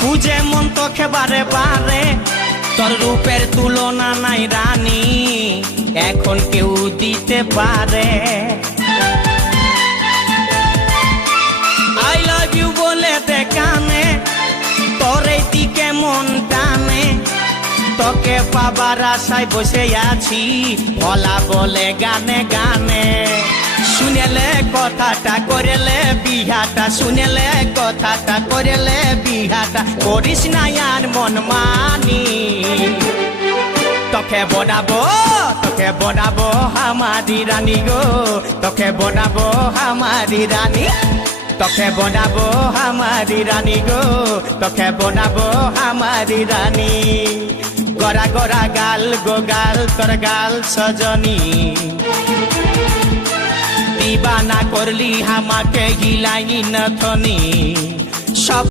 খুঁজে মন তোকে বারে বারে, তোর রূপের তুলনা নাই রানী, এখন কেউ দিতে পারে। আই লাভ ইউ বলে দে কানে, তোর এই দিকে মন টানে, তোকে পাবার আশায় বসে আছি, ভোলা বলে গানে গানে। শুনেলে কথাটা করেলে বিহাটা, শুনেলে কথাটা করেলে বিহাটা, করিস না আর মন মানি। তোকে বনাবো আমারি রানী গো, তোকে বনাবো আমারি রানী, তোকে বনাবো আমারি রানী গো, তোকে বনাবো আমারি রানী। গড়া গড়া গাল গো গাল, তোর গাল সজনী, দিবানা করলি আমাকে গিলাইনি নথনি। সব